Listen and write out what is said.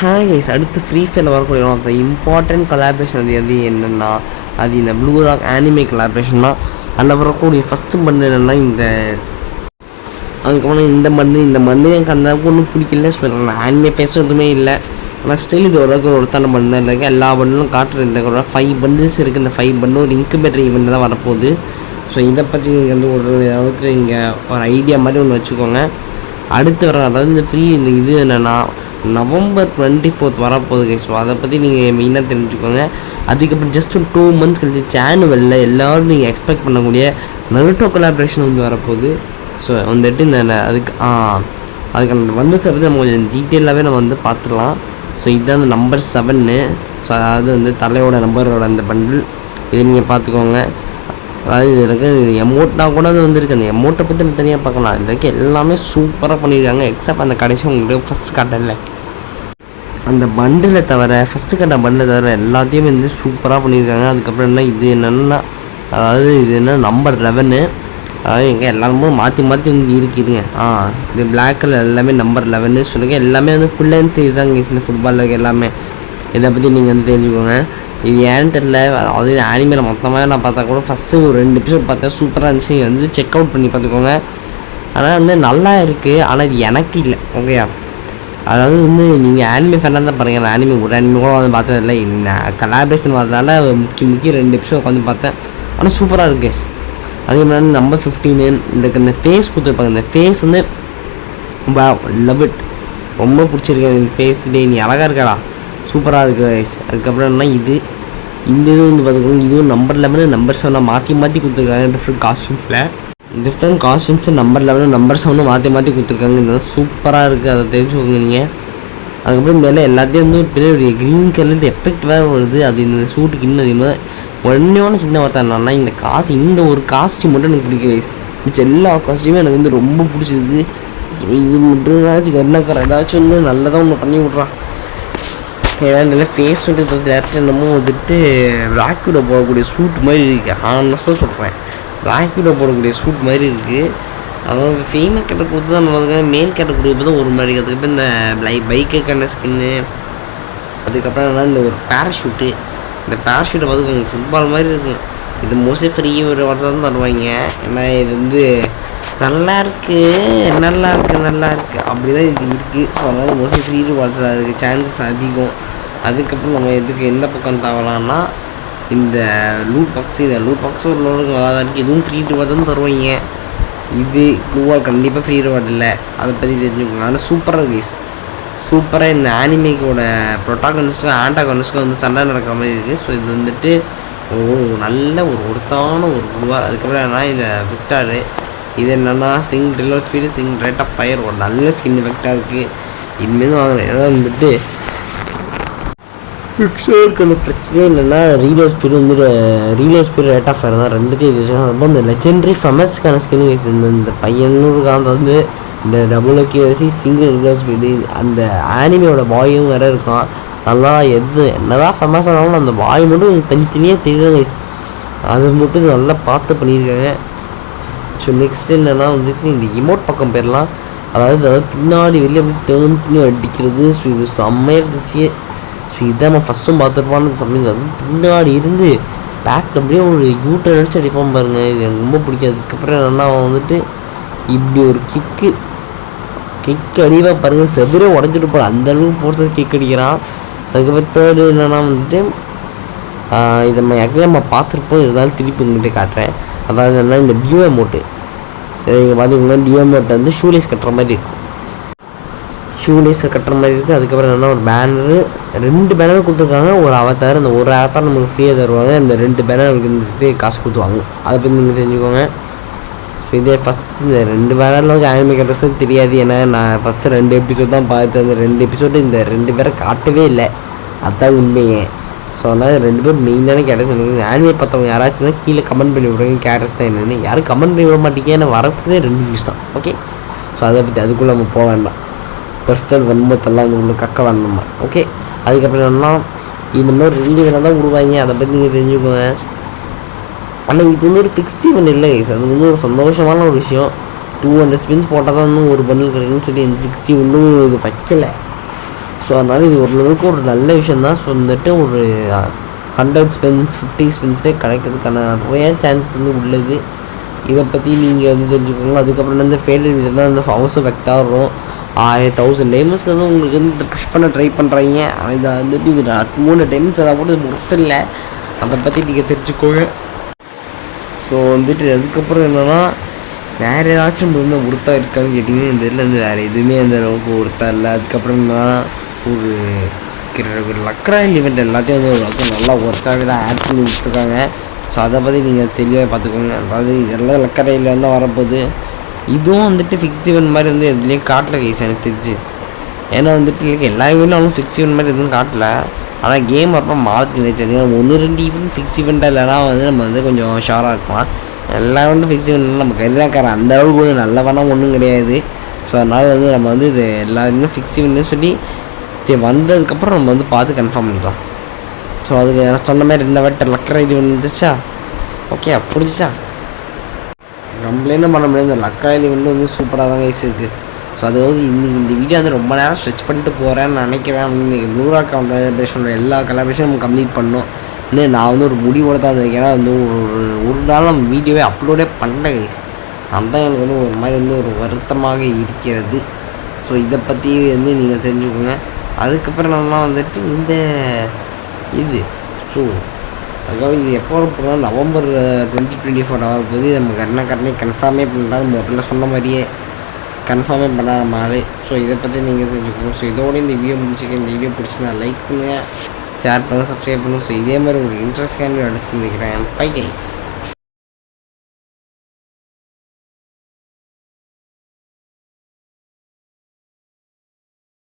Hi guys, அடுத்து free ஃபயரில் வரக்கூடிய அந்த இம்பார்ட்டன்ட் கொலாபரேஷன் அது எது என்னென்னா அது இந்த ப்ளூ ராக் ஆனிமே கொலாபரேஷன் தான். அதில் வரக்கூடிய ஃபஸ்ட்டு மண் என்னென்னா அதுக்கப்புறம் இந்த மண் எனக்கு அந்த அளவுக்கு ஒன்றும் பிடிக்கல. சொல்கிறேன் ஆனிமே பேச எதுவுமே இல்லை. ஆனால் ஸ்டில் இது ஓரளவுக்கு ஒருத்தான பண்ணு இல்லை. எல்லா பண்டிலும் காட்டுறது ஒரு 5 பண்டில்ஸ் இருக்குது. இந்த 5 பண்டில் ஒரு இன்குபேட்டர் ஈவெண்ட் தான் வரப்போகுது. ஸோ இதை பற்றி நீங்கள் வந்து ஒரு அளவுக்கு நீங்கள் ஒரு ஐடியா மாதிரி ஒன்று வச்சுக்கோங்க. அடுத்து வர அதாவது இந்த ஃப்ரீ இந்த இது என்னென்னா November 24th வரப்போகுது கைஸ். ஸோ அதை பற்றி நீங்கள் மெயினாக தெரிஞ்சுக்கோங்க. அதுக்கப்புறம் ஜஸ்ட் ஒரு 2 months கழிச்சு சேனலில் எல்லோரும் நீங்கள் எக்ஸ்பெக்ட் பண்ணக்கூடிய நருட்டோ கொலாபரேஷன் வந்து வரப்போகுது. ஸோ வந்துட்டு இந்த அதுக்கான பண்டில்ஸ் பற்றி நம்ம கொஞ்சம் டீட்டெயிலாகவே நம்ம வந்து பார்த்துடலாம். ஸோ இதுதான் அந்த நம்பர் 7. ஸோ அதாவது வந்து தலையோட நம்பரோட அந்த பண்டில் இதை நீங்கள் பார்த்துக்கோங்க. அதாவது இது இருக்குது எமௌண்ட்டாக கூட அது வந்துருக்கு. அந்த எமௌண்ட்டை பற்றி நம்ம தனியாக பார்க்கலாம். இதுக்கு எல்லாமே சூப்பராக பண்ணியிருக்காங்க. எக்ஸப்ட் அந்த கடைசி உங்களுக்கு ஃபஸ்ட் காட்டல அந்த பண்டிலை தவிர ஃபஸ்ட்டு காட்ட பண்டிலை தவிர எல்லாத்தையும் வந்து சூப்பராக பண்ணியிருக்காங்க. அதுக்கப்புறம் என்ன இது என்னென்னா அதாவது இது என்ன நம்பர் 11. அதாவது எங்கே எல்லாருமே மாற்றி வந்து இருக்குதுங்க. இது பிளாக் கலர் எல்லாமே நம்பர் 11 சொல்லுங்க. எல்லாமே வந்து ஃபுல் அண்ட் தெரியுதாங்க இந்த ஃபுட்பாலில் இருக்க எல்லாமே. இதை பற்றி நீங்கள் வந்து தெரிஞ்சுக்கோங்க. இது ஏன்னு தெரில. அதாவது ஆனிமேல மொத்தமாக நான் பார்த்தா கூட ஃபஸ்ட்டு ஒரு 2 எபிசோட் பார்த்தேன். சூப்பராக இருந்துச்சு. வந்து செக் அவுட் பண்ணி பார்த்துக்கோங்க. ஆனால் வந்து நல்லா இருக்குது. ஆனால் இது எனக்கு இல்லை. ஓகேயா, அதாவது வந்து நீங்கள் ஆனிமே ஃபேனாக தான் பாருங்கள். ஆனிமே ஒரு ஆனிமே கூட வந்து பார்த்ததில்லை. கலாபரேஷன் வரதுனால முக்கிய 2 எபிசோட் வந்து பார்த்தேன். ஆனால் சூப்பராக இருக்குது. அதே மாதிரி நம்பர் 15 இந்த ஃபேஸ் கொடுத்துருப்பாங்க. இந்த ஃபேஸ் வந்து லவ் இட், ரொம்ப பிடிச்சிருக்கு. இந்த ஃபேஸ்லேயே நீ அழகாக இருக்காடா, சூப்பராக இருக்குது கைஸ். அதுக்கப்புறம் என்ன இது இது வந்து பார்த்துக்கோங்க. இதுவும் நம்பர் 11 நம்பர் 7 மாற்றி கொடுத்துருக்காங்க. டிஃப்ரெண்ட் காஸ்டியூம்ஸு நம்பர் 11 நம்பர் 7 மாற்றி கொடுத்துருக்காங்க. இதெல்லாம் சூப்பராக இருக்குது. அதை தெரிஞ்சுக்கோங்க நீங்கள். அதுக்கப்புறம் மேலே எல்லாத்தையும் வந்து ஒரு பெரிய க்ரீன் கலர் எஃபெக்ட் வேறு வருது. அது இந்த சூட்டுக்கு இன்னும் அதிகமாக ஒன்றையோட சின்ன வார்த்தை என்னன்னா இந்த ஒரு காஸ்டியூம் மட்டும் எனக்கு பிடிக்கல. மிச்சம் எல்லா காஸ்டியூமே எனக்கு வந்து ரொம்ப பிடிச்சிருக்கு. ஸோ இது மட்டும் ஏதாச்சும் கர்ணக்கார ஏதாச்சும் வந்து நல்லதாக ஒன்று பண்ணி விட்றான். ஏன்னா இந்த ஃபேஸ் வந்து டேரக்டாக என்னமோ வந்துட்டு ராக்கியோட போடக்கூடிய சூட் மாதிரி இருக்குது. ஆனஸ்ட்டாக சொல்கிறேன், ராக்கியோட போடக்கூடிய சூட் மாதிரி இருக்குது. அவங்க ஃபீமேல் கேட்ட கொடுத்து தான் நம்ம மேல் கேட்ட கொடுக்குறது தான் ஒரு மாதிரி. அதுக்கப்புறம் இந்த பைக்குக்கான ஸ்கின்னு, அதுக்கப்புறம் என்ன இந்த ஒரு பேராஷூட்டு. இந்த பேராஷூட்டை பார்த்து கொஞ்சம் ஃபுட்பால் மாதிரி இருக்கும். இது மோஸ்ட்லி ஃப்ரீ ஒரு வருஷம் தான் தருவாங்க. ஏன்னா இது வந்து நல்லா இருக்குது அப்படி தான் இது இருக்குது. ஸோ அதனால் மோஸ்ட்லி ஃப்ரீ வாட்ஸ் அதுக்கு சான்சஸ் அதிகம். அதுக்கப்புறம் நம்ம இதுக்கு எந்த பக்கம் தவலாம்னா இந்த லூட் பாக்ஸு. இந்த லூட் பாக்ஸு ஒரு லோனுக்கு நல்லா தான் இருக்குது. இதுவும் ஃப்ரீ ரிவார்டு தான் தருவாங்க. இது ப்ளூவால் கண்டிப்பாக ஃப்ரீ ரிவார்டு இல்லை. அதை பற்றி தெரிஞ்சுக்கோங்க. ஆனால் சூப்பராக இருக்குது. சூப்பராக இந்த ஆனிமேக்கோட ப்ரொட்டாகனிஸ்ட்டும் ஆன்டாகனிஸ்ட்டும் வந்து சண்டை நடக்கிற மாதிரி இருக்குது. ஸோ இது வந்துட்டு நல்ல ஒரு ஒருத்தான ஒரு ப்ளூவாக. அதுக்கப்புறம் என்ன இந்த விக்டாரு, இது என்னென்னா சிங் ரிலோட் ஸ்பீடு, சிங் ரேட் ஆஃப் ஃபயர், ஒரு நல்ல ஸ்கின் எஃபெக்டாக இருக்குது. இனிமேல் தான் வாங்குறேன். ஏன்னா வந்துட்டு இருக்கிற பிரச்சனையே இல்லைன்னா reload speed rate of fire தான் ரெண்டுத்தையும் இது. ரொம்ப இந்த லெஜெண்டரி ஃபேமஸ்க்கான ஸ்கின் இந்த பையனூறு காலத்தில் வந்து இந்த WQC சிங்கிள் ரீலோட் ஸ்பீடு அந்த ஆனிமையோட பாயும் வேறு இருக்கான். நல்லா என்னதான் ஃபேமஸ் ஆனாலும் அந்த பாய் மட்டும் தனித்தனியாக தெரியுது. அது மட்டும் நல்லா பார்த்து பண்ணியிருக்காங்க. ஸோ நெக்ஸ்ட் என்னென்னா வந்துட்டு இந்த இமோட் பக்கம் போயிடலாம். அதாவது பின்னாடி வெளியே அப்படி டேர்ன் பண்ணி அடிக்கிறது. ஸோ இது செம்மையாக இருந்துச்சு. ஸோ இதை நம்ம ஃபஸ்ட்டும் பார்த்துருப்பான்னு சம்திங். அது பின்னாடி இருந்து பேக் அப்படியே ஒரு யூட்டை அடிச்சு அடிப்பான் பாருங்கள். இது எனக்கு ரொம்ப பிடிக்கும். அதுக்கப்புறம் என்னென்னா வந்துட்டு இப்படி ஒரு கிக்கு அடிவாக பாருங்கள். செவரே உடஞ்சிட்டு போகிற அந்தளவுக்கு ஃபோர்ஸாக கிக் அடிக்கிறான். அதுக்கப்புறம் தேர்டு என்னென்னா வந்துட்டு இதை நம்ம பார்த்துருப்போம். இருந்தாலும் திருப்பி உங்கள்கிட்ட காட்டுறேன். அதாவது என்ன இந்த டியோ அமௌண்ட்டு இங்கே பார்த்தீங்கன்னா டியோ அமௌண்ட்டை வந்து ஷூலேஸ் கட்டுற மாதிரி இருக்கும். அதுக்கப்புறம் என்னென்னா ஒரு பேனரு, 2 பேனர் கொடுத்துருக்காங்க. ஒரு அவத்தார், அந்த ஒரு அவத்தார் நமக்கு ஃப்ரீயாக தருவாங்க. இந்த 2 பேனருக்கு வந்துட்டு காசு கொடுத்துவாங்க. அதை பற்றி நீங்கள் தெரிஞ்சுக்கோங்க. ஸோ இதே ஃபஸ்ட்டு இந்த 2 பேனரில் ஆனிமே கட்டுறது தெரியாது. ஏன்னா நான் ஃபஸ்ட்டு 2 எபிசோட் தான் பார்த்தேன். அந்த 2 எபிசோடு இந்த 2 பேரை காட்டவே இல்லை. அதுதான் உண்மையே. ஸோ அதனால் 2 பேர் மெயினான கேரக்டர்ஸ் எனக்கு ஆனிமே பார்த்தவங்க யாராச்சும் தான் கீழே கமெண்ட் பண்ணி விட்றாங்க கேரக்டர்ஸ் தான் என்னென்னு. யாரும் கமெண்ட் பண்ணி விட மாட்டேங்க. ஏன்னா வரப்பதே 2 வியூஸ் தான். ஓகே, ஸோ அதை பற்றி அதுக்குள்ளே நம்ம போக வேண்டாம். பர்சனல் வன்மத்தெல்லாம் அதுக்குள்ளே கக்க வேண்டாமா. ஓகே, அதுக்கப்புறம் என்னன்னா இந்த மாதிரி 2 வேணால் தான் விடுவாங்க. அதை பற்றி நீங்கள் தெரிஞ்சுக்கோங்க. ஆனால் இது வந்து ஒரு ஃபிக்ஸ்ட் ஈவெண்ட் இல்லை. அது வந்து ஒரு சந்தோஷமான ஒரு விஷயம். 200 ஸ்பின்ஸ் போட்டால் தான் இன்னும் ஒரு பண்டில் கிடைக்கும்னு சொல்லி இந்த ஃபிக்ஸ்டி இன்னும் இது வைக்கலை. ஸோ அதனால் இது ஓரளவுக்கு ஒரு நல்ல விஷயம் தான். ஸோ வந்துட்டு ஒரு 100 ஸ்பென்ஸ் 50 ஸ்பென்ஸே கிடைக்கிறதுக்கான நிறைய சான்சஸ் வந்து உள்ளது. இதை பற்றி நீங்கள் வந்து தெரிஞ்சுக்கோங்க. அதுக்கப்புறம் வந்து ஃபேடட் வீடியோ தான் இந்த ஹவுஸும் வெக்டார் வரும். 1000 டைமண்ட்ஸ்க்கு வந்து உங்களுக்கு வந்து இந்த புஷ் பண்ண ட்ரை பண்ணுறீங்க. இதை வந்துட்டு இது 3 டைமண்ட்ஸ் அதை கூட ஒர்த்து இல்லை. அதை பற்றி நீங்கள் தெரிஞ்சுக்கோங்க. ஸோ வந்துட்டு அதுக்கப்புறம் என்னென்னா வேறு ஏதாச்சும் நம்ம வந்து ஒருத்தா இருக்கான்னு கேட்டிங்கன்னா இந்த இதில் வந்து வேறு எதுவுமே அந்த அளவுக்கு ஒருத்தா இல்லை. அதுக்கப்புறம் என்னன்னா ஒரு லக்ராயில் ஈவெண்ட் எல்லாத்தையும் வந்து ஒரு நல்லா ஒர்த்தாகவே தான் ஆட் பண்ணி விட்டுருக்காங்க. ஸோ அதை பற்றி நீங்கள் தெளிவாக பார்த்துக்கோங்க. அதாவது இதெல்லாம் லக்கரையில் வந்து வரப்போகுது. இதுவும் வந்துட்டு ஃபிக்ஸ் ஈவெண்ட் மாதிரி வந்து எதுலேயும் காட்டல கைஸ் எனக்கு தெரிஞ்சு. ஏன்னா வந்துட்டு எல்லா ஈவெண்ட்டும் ஃபிக்ஸ் ஈவெண்ட் மாதிரி எதுவும் காட்டல. ஆனால் கேம் அப்போ மாற்றி நினைச்சது 1-2 ஈவெண்ட் ஃபிக்ஸ் ஈவெண்ட்டாக இல்லைனா வந்து நம்ம வந்து கொஞ்சம் ஷாராக இருக்கலாம். எல்லா ஈவெண்ட்டும் ஃபிக்ஸ் ஈவெண்ட் நம்ம கரினாக்கார அந்த அளவுக்கு ஒன்றும் நல்ல வேணாம் ஒன்றும் கிடையாது. ஸோ அதனால் வந்து நம்ம வந்து இது எல்லா இதுவும் ஃபிக்ஸ் ஈவெண்ட்னு சொல்லி வந்ததுக்கப்புறம் நம்ம வந்து பார்த்து கன்ஃபார்ம் பண்ணிக்கலாம். ஸோ அதுக்கு நான் சொன்ன மாதிரி 2 வாட்டி லக்கரை இது வந்துச்சா ஓகே புரிஞ்சிச்சா. நம்மளே என்ன பண்ண முடியாது. இந்த லக்கராயில் வந்து சூப்பராக தான் கைஸ் இருக்குது. ஸோ அது வந்து இந்த வீடியோ வந்து ரொம்ப நேரம் ஸ்ட்ரெச் பண்ணிட்டு போகிறேன்னு நினைக்கிறேன். இன்றைக்கி 100 கலபரேஷனோட எல்லா கலபரேஷனும் நம்ம கம்ப்ளீட் பண்ணோம். இன்னும் நான் வந்து ஒரு முடிவோடு தான் இருந்தேன். ஏன்னா வந்து ஒரு நாள் நம்ம வீடியோவே அப்லோடே பண்ணல கைஸ். அதுதான் எனக்கு வந்து ஒரு மாதிரி வந்து ஒரு வருத்தமாக இருக்கிறது. ஸோ இதை பற்றி வந்து நீங்கள் தெரிஞ்சுக்கோங்க. அதுக்கப்புறம் நம்மலாம் வந்துட்டு இந்த இது ஸோ அதுக்காக இது எப்போ போனால் நவம்பர் 2024 ஆகும்போது நம்ம கர்ணை கன்ஃபார்மே பண்ணலாம். முதல்ல சொன்ன மாதிரியே கன்ஃபார்மே பண்ண நம்ம ஆள். ஸோ இதை பற்றி நீங்கள் தெரிஞ்சுக்கணும். ஸோ இதோட இந்த வீடியோ முடிச்சுக்க. இந்த வீடியோ பிடிச்சிருந்தா லைக் பண்ணுங்கள், ஷேர் பண்ணுங்கள், சப்ஸ்கிரைப் பண்ணுங்கள். ஸோ இதே மாதிரி ஒரு இன்ட்ரெஸ்டான எடுத்து நினைக்கிறேன். Bye guys.